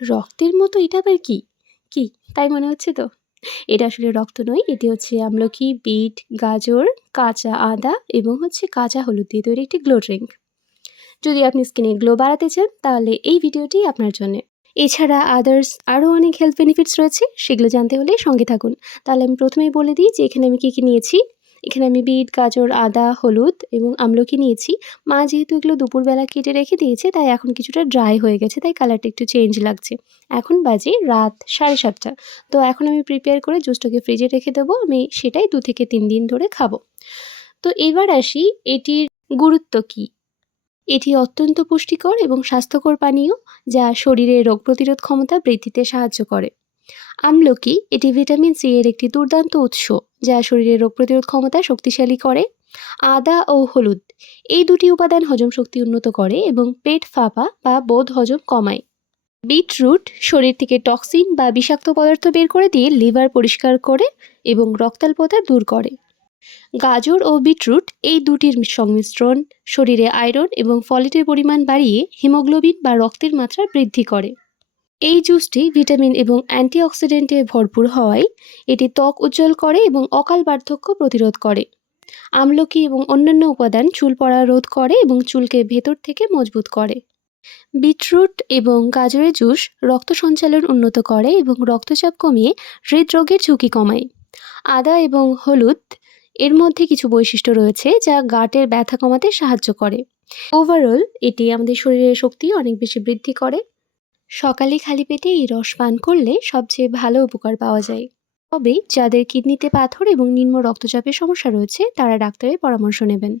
রক্তের মতো এটা আবার কি? কি? তাই মনে হচ্ছে তো? এটা আসলে রক্ত নয়, এটি হচ্ছে আমলকি, বিট, গাজর, কাঁচা আদা এবং হচ্ছে কাঁচা হলুদ দিয়ে তৈরি একটি গ্লো ড্রিংক। যদি আপনি স্কিনে গ্লো বাড়াতে চান তাহলে এই ভিডিওটি আপনার জন্যে। এছাড়া আদার্স আরও অনেক হেলথ বেনিফিটস রয়েছে, সেগুলো জানতে হলে সঙ্গে থাকুন। তাহলে আমি প্রথমেই বলে দিই যে এখানে আমি কী নিয়েছি। এখানে আমি বিট, গাজর, আদা, হলুদ এবং আমলকি নিয়েছি। মা যেহেতু এগুলো দুপুরবেলা কেটে রেখে দিয়েছে তাই এখন কিছুটা ড্রাই হয়ে গেছে, তাই কালারটা একটু চেঞ্জ লাগছে। এখন বাজে রাত 7:30। তো এখন আমি প্রিপেয়ার করে জুসটাকে ফ্রিজে রেখে দেবো, আমি সেটাই 2 থেকে 3 দিন ধরে খাবো। তো এবার আসি এটির গুরুত্ব কী। এটি অত্যন্ত পুষ্টিকর এবং স্বাস্থ্যকর পানীয়, যা শরীরের রোগ প্রতিরোধ ক্ষমতা বৃদ্ধিতে সাহায্য করে। আমলকি এটি ভিটামিন সি এর একটি দুর্দান্ত উৎস, যা শরীরের রোগ প্রতিরোধ ক্ষমতা শক্তিশালী করে। আদা ও হলুদ এই দুটি উপাদান হজম শক্তি উন্নত করে এবং পেট ফাঁপা বা বোধ হজম কমায়। বিটরুট শরীর থেকে টক্সিন বা বিষাক্ত পদার্থ বের করে দিয়ে লিভার পরিষ্কার করে এবং রক্তাল্পতা দূর করে। গাজর ও বিটরুট এই দুটির সংমিশ্রণ শরীরে আয়রন এবং ফলেটের পরিমাণ বাড়িয়ে হিমোগ্লোবিন বা রক্তের মাত্রা বৃদ্ধি করে। এই জুসটি ভিটামিন এবং অ্যান্টিঅক্সিডেন্টে ভরপুর হওয়ায় এটি ত্বক উজ্জ্বল করে এবং অকাল বার্ধক্য প্রতিরোধ করে। আমলকি এবং অন্যান্য উপাদান চুল পড়া রোধ করে এবং চুলকে ভেতর থেকে মজবুত করে। বিটরুট এবং গাজরের জুস রক্ত সঞ্চালন উন্নত করে এবং রক্তচাপ কমিয়ে হৃদরোগের ঝুঁকি কমায়। আদা এবং হলুদ এর মধ্যে কিছু বৈশিষ্ট্য রয়েছে যা গাটের ব্যথা কমাতে সাহায্য করে। ওভারঅল এটি আমাদের শরীরের শক্তি অনেক বেশি বৃদ্ধি করে। সকালে খালি পেটে এই রস পান করলে সবচেয়ে ভালো উপকার পাওয়া যায়। তবে যাদের কিডনিতে পাথর এবং নিম্ন রক্তচাপের সমস্যা রয়েছে তারা ডাক্তারের পরামর্শ নেবেন।